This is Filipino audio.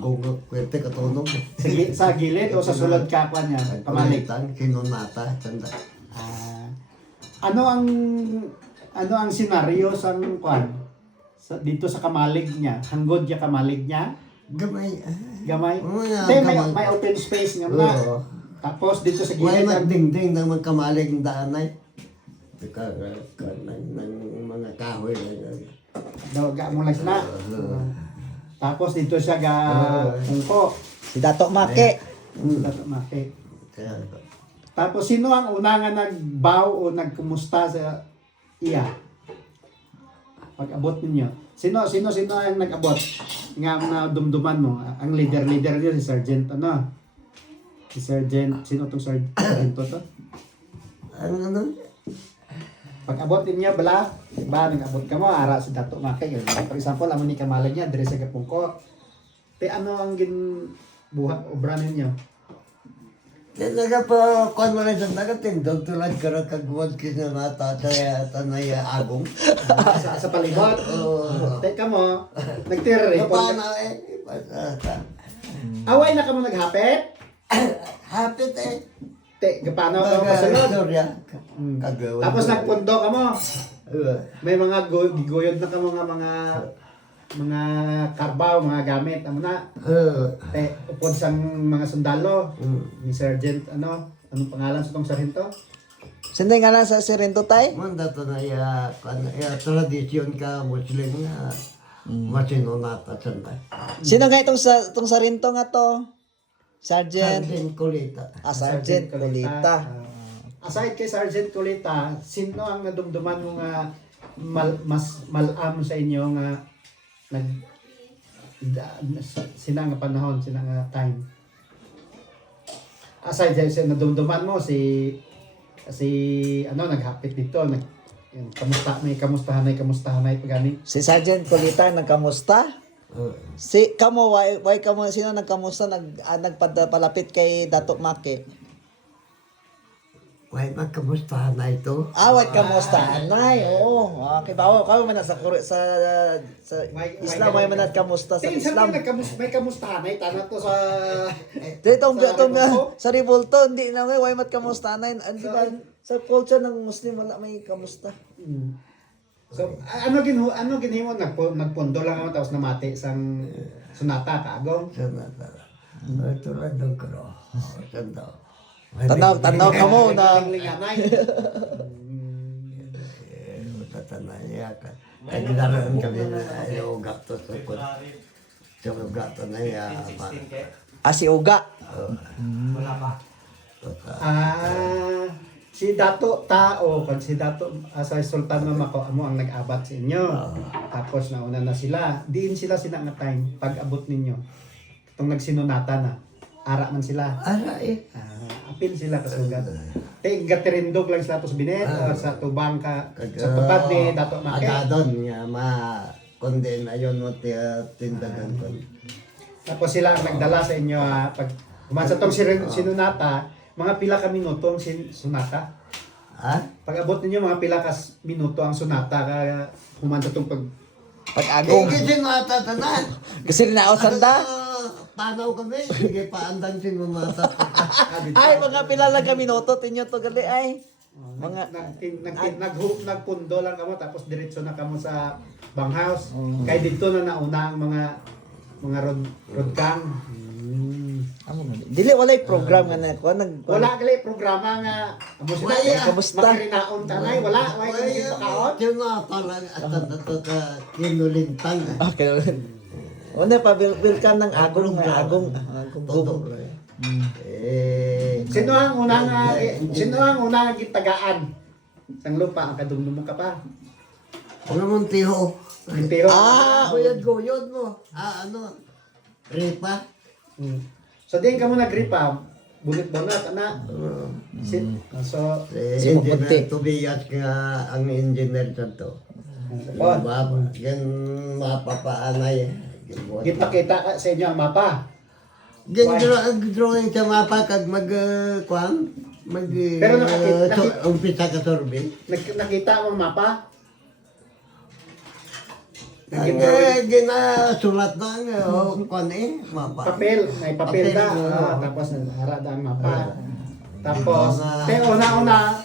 agong kwerte katunog. Sa gilid o sa sulod kapwa niya? Kamalig. Palitan, kinunata, tanda. Ano ang senaryo sa kwan? Dito sa kamalig niya, hanggod niya kamalig niya, Gamay. gamay. Mga May, gamay. may open space nga na. Oo. Tapos dito sa Why gilid, magdingding ng mga kamalig ng daanay? Ng mga kahoy. daga mo lang sila. Tapos dito siya ga kungko. Si Dato Make. Maki. Tapos sino ang una nga nagbow o nagkumusta sa iya? Pag-abot ninyo. Sino ang nag-abot? Nga na dumduman mo. Ang leader niyo si Sergeant ano? Si Sergeant, sino tong Sergeant to? Ano? Pag-abot ninyo bala, ba nag-abot ka mo ara si Dato Make. For example, amo ni kamalag niya dire sa Gapungko. Te ano ang buhat obra ninyo? Talaga po, kung mo rin sa nagatindog, tulad ka rin kagawad kinamata sa tanay agong. sa palibot. Teka mo, nagtira-report Paano ka. eh? Away na ka mo naghapit? Hapit eh. Te, paano ka mo kasunod? Storya. Kagawad. Tapos nagpundo ka mo. May mga giguyod na ka mga karbaw, mga gamit. Ano na? Te, upod sa mga sundalo. Ni Sergeant, anong pangalan sa tong sarhento? Sino nga lang sa Sirento tay? Manda to na tradisyon ka Muslim nga. Masinunata sanda. Sino nga itong Sarinto nga to? Sergeant. Sargent Kulita. Sergeant Colita. Aside kay Sergeant Colita, sino ang nadumduman mo nga mas malam sa inyo nga sina nga panahon, sina nga time? Aside sa nadumduman mo si naghapit dito, kamustahanay pagani. Si Sergeant Colita nagkamusta? Si kamo why kamo sino nagkamusta nagpadapalapit kay Dato Make? Why magkamustahan na ito? Why kamusta anay? Oo. Okay bawo kayo man sa Islam may man kamusta sa Islam. May kamustahanay tanat to sa Ditong Sa- sa Revolto hindi na why mat kamusta anay. Di ba sa culture ng Muslim wala may kamusta. So, ano ginhimo nagpundo lang ako tapos namati sang sunata kagong. Sanata. Ito lang daw ko. Sanda. Tanaw ka mo na Linganay. Tatanaya ka. Ay ginaran kami na yung gato sa kun. Sa gato na ya. si Uga. Si Dato Tao, kan si Dato sa Sultan Mamako amo ang nag-abat sa inyo. Tapos nauna na sila. Diin sila nga time pag-abot ninyo. Itong nagsinunata na. Ara man sila. Ara eh. Apil sila kasugat. Te gatirindog lang sila tos binet or sa tubang ka sa tupad ni Dato Make. Agadon nga ma-condemn ayon mo tindagan ko. Tapos sila ang nagdala sa inyo pag kumansa tong sinunata, mga pila ka minuto ang sunata. Pag-abot ninyo mga pila ka minuto ang sunata ka kumansa tong Pag-agong. Kasi mata tanan. Kasi na sanda. Panaw kami. Sige paandan sinunata. Ay mga pilala ka minuto tinyo to gali ay. Mga nagpundo lang kamo tapos diretso na kamo sa banghouse. Kay dito na nauna ang mga road gang. Dili walay program nga na ko Wala gali programa nga amo sila kamusta? makirinaon tanay wala kami pakaon. Sinunata lang at kinulintang. Okay. Una pa welcome ng agong Todo. Sino ang unang gitagaan sang lupa ang kadumdum mo ka pa? Ano mong tiho? Pero Guyod mo. Ripa. so din ka mo nagripa bunit-bunat ana. So Engineer Tobias nga ang engineer dito. Yan mapapaanay. gipakita ka sa inyo ang mapa. Drawing sa mapa kag mag-kuang Pero nakita- umpisa ka sorbet. Nakita mo ang mapa? ginasulat na kwan mapa. Papel, may papel Papel, na. oo. Tapos harada ang mapa. Tapos, te una-una,